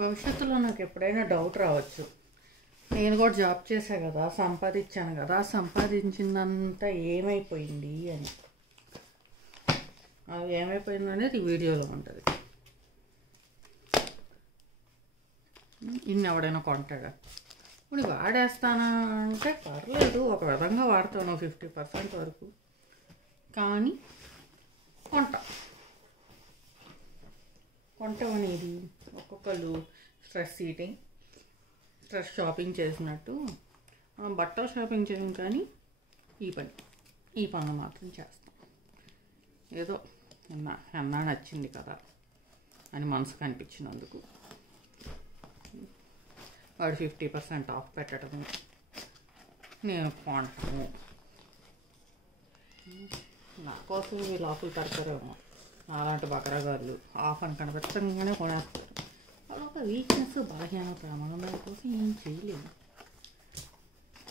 భవిష్యత్తులో నాకు ఎప్పుడైనా డౌట్ రావచ్చు. నేను కూడా జాబ్ చేశా కదా, సంపాదించాను కదా, సంపాదించిందంతా ఏమైపోయింది అని. అది ఏమైపోయింది అనేది ఈ వీడియోలో ఉంటుంది. ఇన్ని ఎవడైనా కొంటాడా? ఇప్పుడు వాడేస్తానా అంటే పర్లేదు, ఒక విధంగా వాడతాను 50% వరకు. కానీ కొంటాం అనేది ఒక్కొక్కళ్ళు స్ట్రెస్ ఈటింగ్, స్ట్రెస్ షాపింగ్ చేసినట్టు మనం బట్టలు షాపింగ్ చేయం, కానీ ఈ పనులు మాత్రం చేస్తాం. ఏదో ఎన్నా నచ్చింది కదా అని మనసుకు అనిపించినందుకు వాడు 50% ఆఫ్ పెట్టడము, నేను కొంటాము. నా కోసం వీళ్ళు ఆఫ్లు పెడతారేమో, అలాంటి బకరగాళ్ళు ఆఫ్ అని కనిపించగానే కొనేస్తారు. అదొక వీక్నెస్, బలహీనత. మనం దానికోసం ఏం చేయలేము.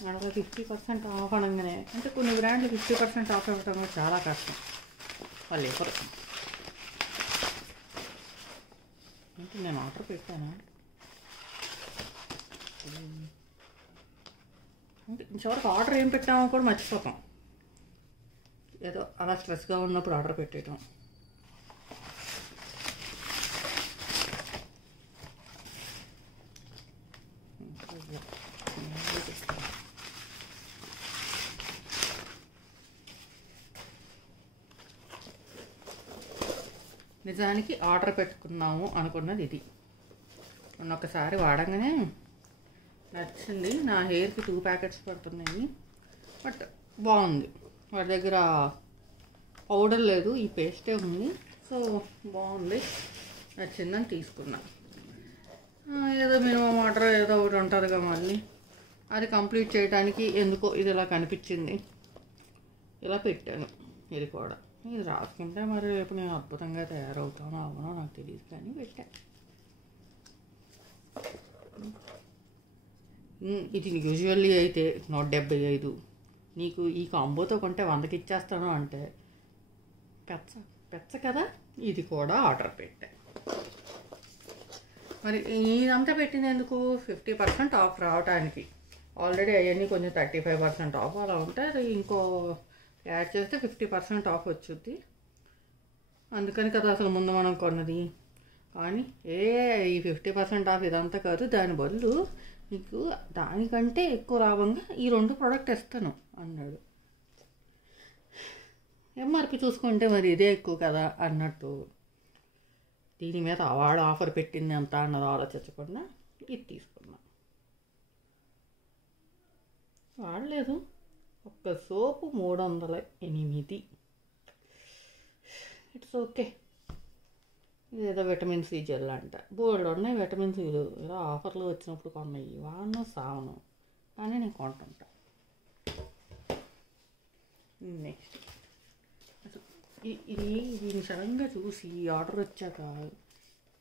అలా 50% ఆఫ్ అనగానే, అంటే కొన్ని బ్రాండ్లు 50% ఆఫ్ ఇవ్వడం కూడా చాలా కష్టం. వాళ్ళు ఎవరు అంటే నేను ఆర్డర్ పెట్టాను అంటే ఇంతవరకు ఆర్డర్ ఏం పెట్టామో కూడా మర్చిపోతాం. ఏదో అలా స్ట్రెస్గా ఉన్నప్పుడు ఆర్డర్ పెట్టేయటం. నిజానికి ఆర్డర్ పెట్టుకున్నాము అనుకున్నది ఇది. ఒకసారి వాడంగానే నచ్చింది. నా హెయిర్కి 2 ప్యాకెట్స్ పడుతున్నాయి, బట్ బాగుంది. వాడి దగ్గర పౌడర్ లేదు, ఈ పేస్టే ఉంది. సో బాగుంది, నచ్చిందని తీసుకున్నా. ఏదో మినిమం ఆర్డర్ ఏదో ఒకటి ఉంటుందిగా, మళ్ళీ అది కంప్లీట్ చేయడానికి ఎందుకో ఇది ఇలా కనిపించింది, ఇలా పెట్టాను. ఇది కూడా ఇది రాసుకుంటే మరి రేపు నేను అద్భుతంగా తయారవుతానో అవునో నాకు తెలియదు, కానీ పెట్టాను. ఇది యూజువల్లీ అయితే 175, నీకు ఈ కాంబోతో కొంటే 100కి ఇచ్చేస్తాను అంటే పెచ్చ కదా. ఇది కూడా ఆర్డర్ పెట్టా. మరి ఇదంతా పెట్టినందుకు 50% ఆఫ్ రావడానికి. ఆల్రెడీ అవన్నీ కొంచెం 35% ఆఫ్ అలా ఉంటాయి, ఇంకో యాడ్ చేస్తే 50% ఆఫ్ వచ్చుద్ది. అందుకని కదా అసలు ముందు మనం కొన్నది. కానీ ఈ 50% ఆఫ్ ఇదంతా కాదు, దాని బదులు నీకు దానికంటే ఎక్కువ లాభంగా ఈ 2 ప్రోడక్ట్ ఇస్తాను అన్నాడు. ఎంఆర్పి చూసుకుంటే మరి ఇదే ఎక్కువ కదా అన్నట్టు, దీని మీద వాడు ఆఫర్ పెట్టింది ఎంత అన్నది ఆలోచించకుండా ఇది తీసుకున్నా. వాడలేదు, ఒక్క సోపు 308. It's okay. ఇదేదో విటమిన్ సి జెల్ అంట, బోల్డ్ ఉన్నాయి విటమిన్ సిలు. ఏదో ఆఫర్లు వచ్చినప్పుడు కొన్నాయి, వాడను సావను, కానీ నేను కొంటుంటా. నెక్స్ట్ దీన్ని సడన్గా చూసి ఆర్డర్ వచ్చాక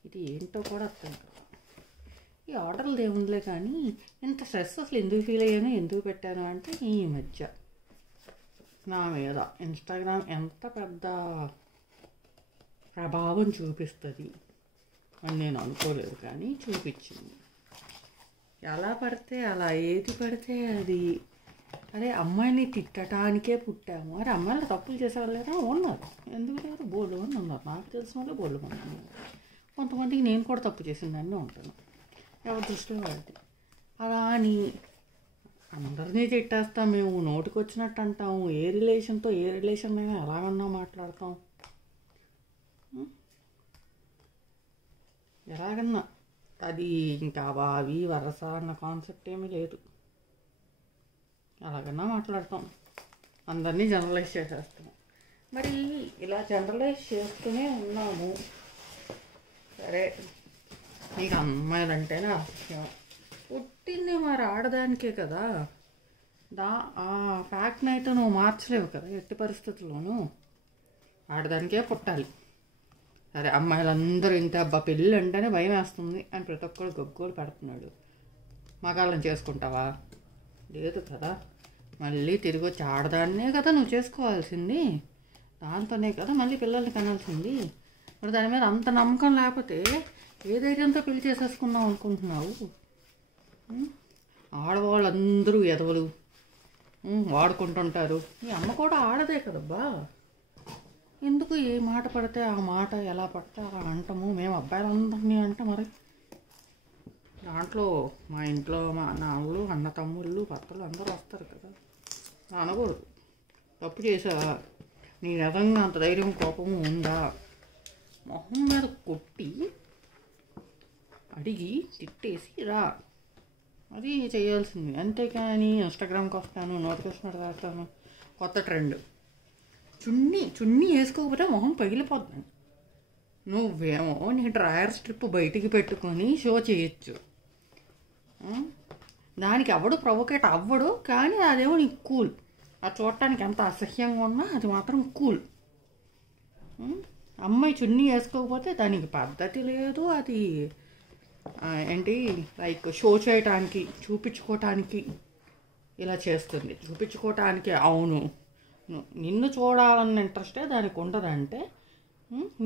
ఇది ఏంటో కూడా అర్థం కాదు. ఈ ఆర్డర్లు దేవుందిలే, కానీ ఇంత స్ట్రెస్ అసలు ఎందుకు ఫీల్ అయ్యానో, ఎందుకు పెట్టాను అంటే ఈ మధ్య నా మీద ఇన్స్టాగ్రామ్ ఎంత పెద్ద ప్రభావం చూపిస్తుంది అని నేను అనుకోలేదు, కానీ చూపించింది. ఎలా పడితే అలా, ఏది పడితే అది. అరే అమ్మాయిని తిట్టడానికే పుట్టాము. అరే అమ్మాయిలు తప్పులు చేసేవాళ్ళు లేదా? ఉన్నారు, ఎందుకు లేరు, బోల్డ్ మంది ఉన్నారు. నాకు తెలిసిన వాళ్ళు బోల్డ్ మంది ఉన్నారు. కొంతమందికి నేను కూడా తప్పు చేసిందని ఉంటాను, ఎవరి దృష్టిలో వాడితే. అలా అని అందరినీ తిట్టేస్తాం మేము, నోటికి వచ్చినట్టు అంటాము. ఏ రిలేషన్తో ఏ రిలేషన్ అయినా ఎలాగన్నా మాట్లాడతాం, ఎలాగన్నా. అది ఇంకా అవి వరస అన్న కాన్సెప్ట్ ఏమీ లేదు. అలాగన్నా మాట్లాడతాం, అందరినీ జనరలైజ్ చేసేస్తాం. మరి ఇలా జనరలైజ్ చేస్తూనే ఉన్నాము. సరే, నీకు అమ్మాయిలంటేనే అసహ్యం, పుట్టింది మరి ఆడదానికే కదా. ఆ ఫ్యాక్ట్ని అయితే నువ్వు మార్చలేవు కదా ఎట్టి పరిస్థితుల్లోనూ. ఆడదానికే పుట్టాలి. సరే, అమ్మాయిలందరూ ఇంత అబ్బా పెళ్ళి అంటేనే భయం వేస్తుంది అని ప్రతి ఒక్కరు గొగ్గోలు పెడుతున్నాడు. మగాళ్ళని చేసుకుంటావా? లేదు కదా. మళ్ళీ తిరిగి వచ్చి ఆడదాన్నే కదా నువ్వు చేసుకోవాల్సింది, దాంతోనే కదా మళ్ళీ పిల్లల్ని కనాల్సింది. మరి దాని మీద అంత నమ్మకం లేకపోతే ఏ ధైర్యంతో పెళ్లి చేసేసుకున్నావు అనుకుంటున్నావు? ఆడవాళ్ళందరూ ఎదవలు, వాడుకుంటుంటారు. మీ అమ్మ కూడా ఆడదే కదబ్బా. ఎందుకు ఏ మాట పడితే ఆ మాట ఎలా పడితే అలా అంటాము. మేము అబ్బాయిలందరినీ అంటే మరి దాంట్లో మా ఇంట్లో మా నాన్నలు, అన్న తమ్ముళ్ళు, భర్తలు అందరూ వస్తారు కదా. అనకూడదు. తప్పు చేసా, నీ నిజంగా అంత ధైర్యం కోపము ఉందా, మొహం మీద కొట్టి అడిగి తిట్టేసి రా, అది చేయాల్సింది. అంతేకాని ఇన్స్టాగ్రామ్కి వస్తాను, నోటిఫికేషన్ రాస్తాను, కొత్త ట్రెండ్ చున్నీ వేసుకోకపోతే మొహం పగిలిపోతుంది. నువ్వేమో నీ డ్రాయర్ స్ట్రిప్ బయటికి పెట్టుకొని షో చేయొచ్చు. దానికి ఎవడు ప్రొవోకేట్ అవ్వడు, కానీ అదేమో నీకు కూల్. అది చూడటానికి ఎంత అసహ్యంగా ఉన్నా అది మాత్రం కూల్. అమ్మాయి చున్నీ వేసుకోకపోతే దానికి పద్ధతి లేదు. అది ఏంటి లైక్ షో చేయటానికి, చూపించుకోవటానికి ఇలా చేస్తుంది. చూపించుకోవటానికి అవును, నిన్ను చూడాలన్న ఇంట్రెస్టే దానికి ఉండదంటే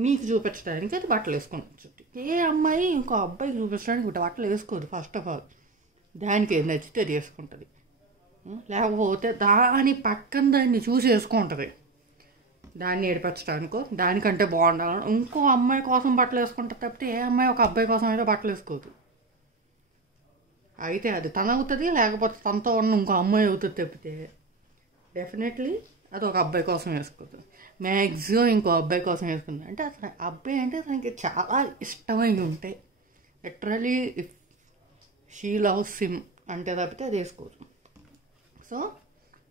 నీకు చూపించడానికి అది బట్టలు వేసుకుంటుంది. ఏ అమ్మాయి ఇంకో అబ్బాయికి చూపించడానికి బట్టలు వేసుకోదు. ఫస్ట్ ఆఫ్ ఆల్ దానికి ఏది నచ్చితే అది వేసుకుంటుంది. లేకపోతే దాని పక్కన దాన్ని చూసి వేసుకుంటుంది. దాన్ని ఏడిపించడానికో దానికంటే బాగుండాలని ఇంకో అమ్మాయి కోసం బట్టలు వేసుకుంటుంది తప్పితే ఏ అమ్మాయి ఒక అబ్బాయి కోసం అయితే బట్టలు వేసుకోదు. అయితే అది తన అవుతుంది, లేకపోతే తనతో ఉన్న ఇంకో అమ్మాయి అవుతుంది తప్పితే డెఫినెట్లీ అది ఒక అబ్బాయి కోసం వేసుకోదు. మ్యాక్సిమం ఇంకో అబ్బాయి కోసం వేసుకుంది అంటే అసలు అబ్బాయి అంటే తనకి చాలా ఇష్టమై ఉంటే literally if she loves him అంటే తప్పితే అది వేసుకోదు. సో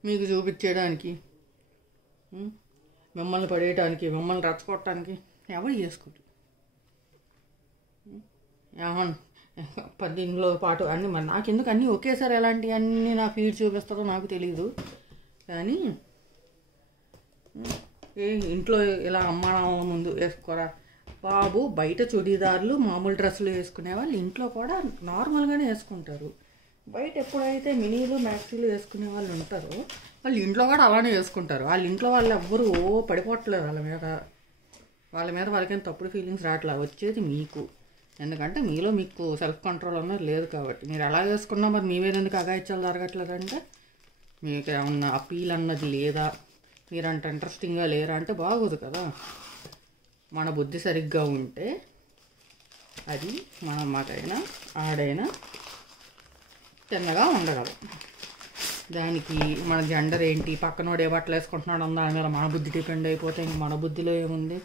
మీకు చూపించేయడానికి, మిమ్మల్ని పడేయడానికి, మిమ్మల్ని రచ్చగొట్టడానికి ఎవరు చేసుకోరు. ఏమన్నా 10 పాటు అన్నీ మరి నాకెందుకు అన్నీ ఒకేసారి ఎలాంటివి అన్నీ నా ఫీడ్ చూపిస్తారో నాకు తెలియదు. కానీ ఇంట్లో ఇలా అమ్మ నాన్న ముందు వేసుకోరా బాబు. బయట చుడీదార్లు, మామూలు డ్రెస్సులు వేసుకునే వాళ్ళు ఇంట్లో కూడా నార్మల్గానే వేసుకుంటారు. బయట ఎప్పుడైతే మినీలు, మ్యాక్సీలు వేసుకునే వాళ్ళు ఉంటారో వాళ్ళు ఇంట్లో కూడా అలానే వేసుకుంటారు. వాళ్ళ ఇంట్లో వాళ్ళు ఎవ్వరూ పడిపోవట్లేదు వాళ్ళ మీద వాళ్ళకేం తప్పుడు ఫీలింగ్స్ రావట్లేదు. వచ్చేది మీకు. ఎందుకంటే మీలో మీకు సెల్ఫ్ కంట్రోల్ అన్నది లేదు కాబట్టి. మీరు ఎలా వేసుకున్నా మరి మీ మీద ఎందుకు అగాయిత్యాలు జరగట్లేదంటే మీకు ఏమన్నా అపీల్ అన్నది లేదా, మీరంట ఇంట్రెస్టింగ్గా లేరా అంటే బాగోదు కదా. మన బుద్ధి సరిగ్గా ఉంటే అది మన మగైనా ఆడైనా తిన్నగా ఉండగలం. దానికి మన జెండర్ ఏంటి, పక్కనోడు ఏ బట్టలు వేసుకుంటున్నాడు అన్న దాని మీద మన బుద్ధి డిపెండ్ అయిపోతే ఇంక మన బుద్ధిలో ఏముంది?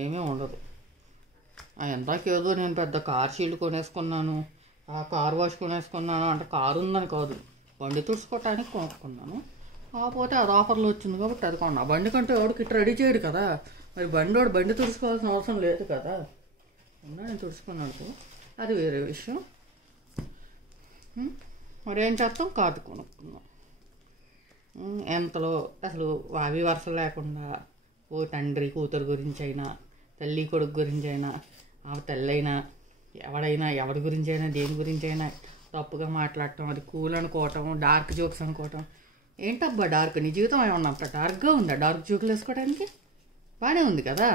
ఏమీ ఉండదు. ఎంతకేదో నేను పెద్ద కార్ షీల్డ్ కొనేసుకున్నాను, ఆ కార్ వాష్ కొనేసుకున్నాను అంటే కారు ఉందని కాదు, బండి తుడుచుకోవటానికి కొనుక్కున్నాను. కాకపోతే అది ఆఫర్లో వచ్చింది కాబట్టి అది కొన్నా. బండి కంటే ఎవడికి ఇట్లా రెడీ చేయడు కదా. మరి బండి తుడుచుకోవాల్సిన అవసరం లేదు కదా. నేను తుడుచుకున్నాడు, అది వేరే విషయం. మరి ఏం చేస్తాం, కాదు కొనుక్కున్నాం. ఎంతలో అసలు వావి వరుస లేకుండా ఓ తండ్రి కూతురు గురించి అయినా, తల్లి కొడుకు గురించి అయినా, ఆ తల్లైనా ఎవడైనా ఎవరి గురించి అయినా దేని గురించి అయినా తప్పుగా మాట్లాడటం, అది కూల్ అనుకోవటం, డార్క్ జోక్స్ అనుకోవటం. ఏంటబ్బా డార్క్? నీ జీవితం ఏమన్నా అంత డార్క్గా ఉందా? డార్క్ జోకులు వేసుకోవడానికి బాగానే ఉంది కదా.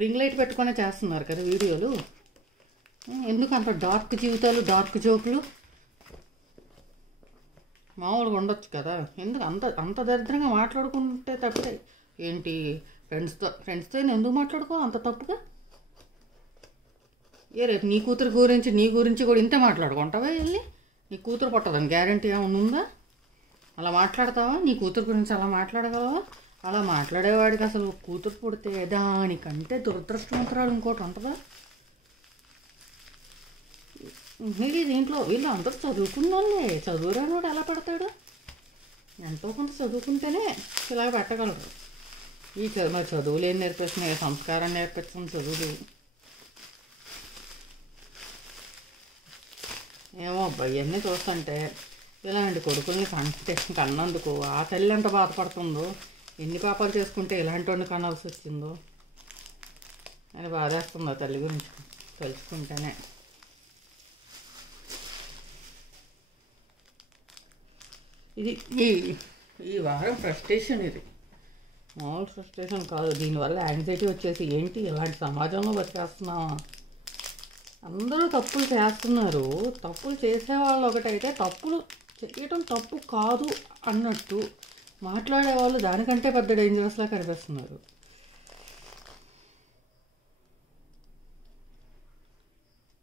రింగ్ లైట్ పెట్టుకునే చేస్తున్నారు కదా వీడియోలు. ఎందుకు అంత డార్క్ జీవితాలు, డార్క్ జోకులు? మామూలుగా ఉండొచ్చు కదా. ఎందుకు అంత దరిద్రంగా మాట్లాడుకుంటే తప్పితే ఏంటి? ఫ్రెండ్స్తో ఎందుకు మాట్లాడుకోవాలి అంత తప్పుగా? రేపు నీ కూతురు నీ గురించి కూడా ఇంతే మాట్లాడుకుంటావా? వెళ్ళి నీ కూతురు పట్టదని గ్యారంటీ ఏమన్నా ఉందా? అలా మాట్లాడతావా? నీ కూతురు గురించి అలా మాట్లాడగలవా? అలా మాట్లాడేవాడికి అసలు కూతురు పుడితే దానికంటే దురదృష్టవంతరాలు ఇంకోటి ఉంటుందా? దీంట్లో వీళ్ళు అందరూ చదువుకున్న వాళ్ళే. చదువురాని వాడు ఎలా పెడతాడు? ఎంతో కొంత చదువుకుంటేనే ఇలాగ పెట్టగలరు. మరి చదువులు ఏం నేర్పిస్తున్నాయి? సంస్కారం నేర్పించడం చదువులు. ఏమో అబ్బాయి ఇవన్నీ చూస్తుంటే ఇలాంటి కొడుకుల్ని కన్నందుకు ఆ తల్లి ఎంత బాధపడుతుందో, ఎన్ని పాపాలు చేసుకుంటే ఇలాంటి వాడిని కనాల్సి వచ్చిందో అని బాధేస్తుంది ఆ తల్లి గురించి తెలుసుకుంటేనే. ఇది ఈ వారం ఫ్రస్ట్రేషన్. ఇది మామూలు ఫ్రస్ట్రేషన్ కాదు. దీనివల్ల యాంగ్జైటీ వచ్చేసి ఏంటి ఇలాంటి సమాజంలో బతికేస్తున్నావా అందరూ తప్పులు చేస్తున్నారు. తప్పులు చేసేవాళ్ళు ఒకటైతే తప్పులు చేయటం తప్పు కాదు అన్నట్టు మాట్లాడేవాళ్ళు దానికంటే పెద్ద డేంజరస్లా కనిపిస్తున్నారు.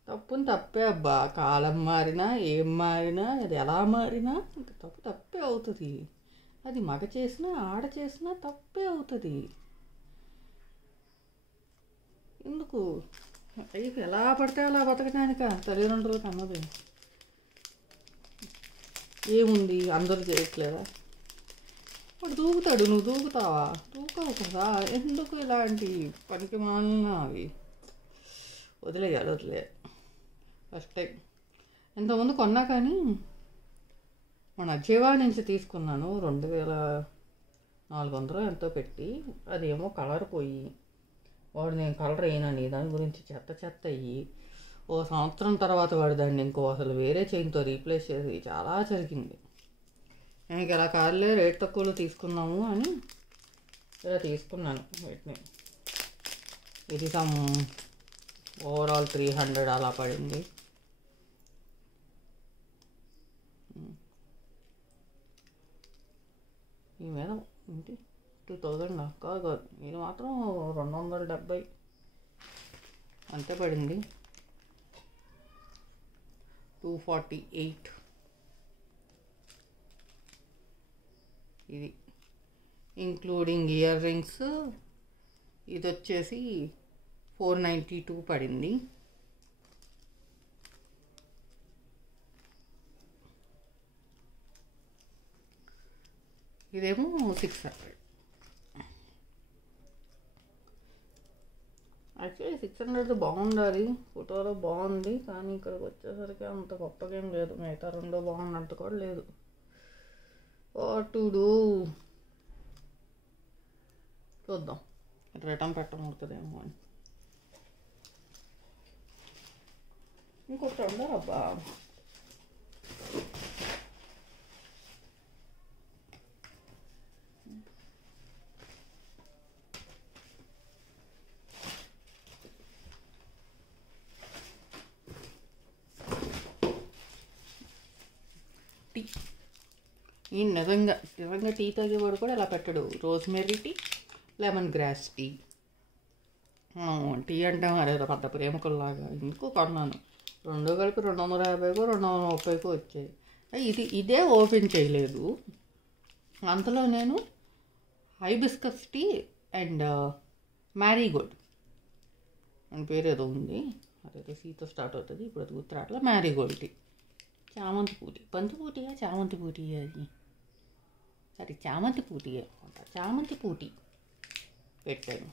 తప్పుని తప్పే అబ్బా. కాలం మారినా ఏం మారినా అది ఎలా మారినా తప్పు తప్పే అవుతుంది. అది మగ చేసినా ఆడ చేసినా తప్పే అవుతుంది. ఎందుకు లైఫ్ ఎలా పడితే అలా బతకడానిక తల్లిదండ్రులకు అన్నది ఏముంది? అందరూ చేయట్లేదా? వాడు దూకుతాడు, నువ్వు దూకుతావా? దూకవు కదా. ఎందుకు ఇలాంటి పనికి మాలిన అవి? వదిలేయాలి. ఫస్ట్ టైం ఇంతకుముందు కొన్నా కానీ మన అజేవా నుంచి తీసుకున్నాను 2400 ఎంతో పెట్టి. అదేమో కలర్ పోయి వాడు నేను కలర్ వేయనని దాని గురించి చెత్త అయ్యి ఓ సంవత్సరం తర్వాత వాడు దాన్ని ఇంకో అసలు వేరే చైన్తో రీప్లేస్ చేసి చాలా జరిగింది. నేను ఇలా కాదులే రేట్ తక్కువలో తీసుకున్నాము అని ఇలా తీసుకున్నాను వీటిని. ఇది సమ్ ఓవరాల్ 300 అలా పడింది. ఈ మీద ఏంటి 2000 కాదు, ఇది మాత్రం 270 అంతే పడింది. 248 ఇది ఇంక్లూడింగ్ ఇయర్ రింగ్స్. ఇది వచ్చేసి 492 పడింది. ఇదేమో 600. యాక్చువల్లీ 600 బాగుండాలి, ఫోటోలో బాగుంది, కానీ ఇక్కడికి వచ్చేసరికి అంత గొప్పగా ఏం లేదు. మిగతా రెండో బాగున్నట్టు కూడా లేదు. వాట్ టు డూ చూద్దాం. రిటర్న్ పెట్టమవుతుందేమో అని. ఇంకొకటి ఉండరబ్బా. టీ ఈ నిజంగా టీ తాగేవాడు కూడా ఇలా పెట్టడు. Rosemary tea, lemongrass tea. Tea అంటే అరే పెద్ద ప్రేమకుల్లాగా ఎందుకు కొన్నాను. రెండు కలిపి 250కో 230కో వచ్చాయి. ఇదే ఓపెన్ చేయలేదు. అంతలో నేను హైబిస్కస్ టీ అండ్ మ్యారీగోల్డ్ అని పేరు ఏదో ఉంది, అదైతే సీతో స్టార్ట్ అవుతుంది, ఇప్పుడు అది గుర్తురాట్లా. మ్యారీగోల్డ్ టీ, చామంతి పూటి, బంతిపూటియా చామంతి పూటి, అది సరే చామంతి పూటి అనుకుంటా, చామంతి పూటి పెట్టాను.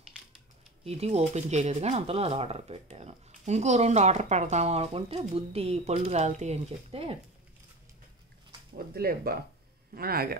ఇది ఓపెన్ చేయలేదు కానీ అంతలో అది ఆర్డర్ పెట్టాను. ఇంకో 2 ఆర్డర్ పెడతాము అనుకుంటే బుద్ధి పళ్ళు కాలుతాయి అని చెప్తే వద్దులే అబ్బా ఆగా.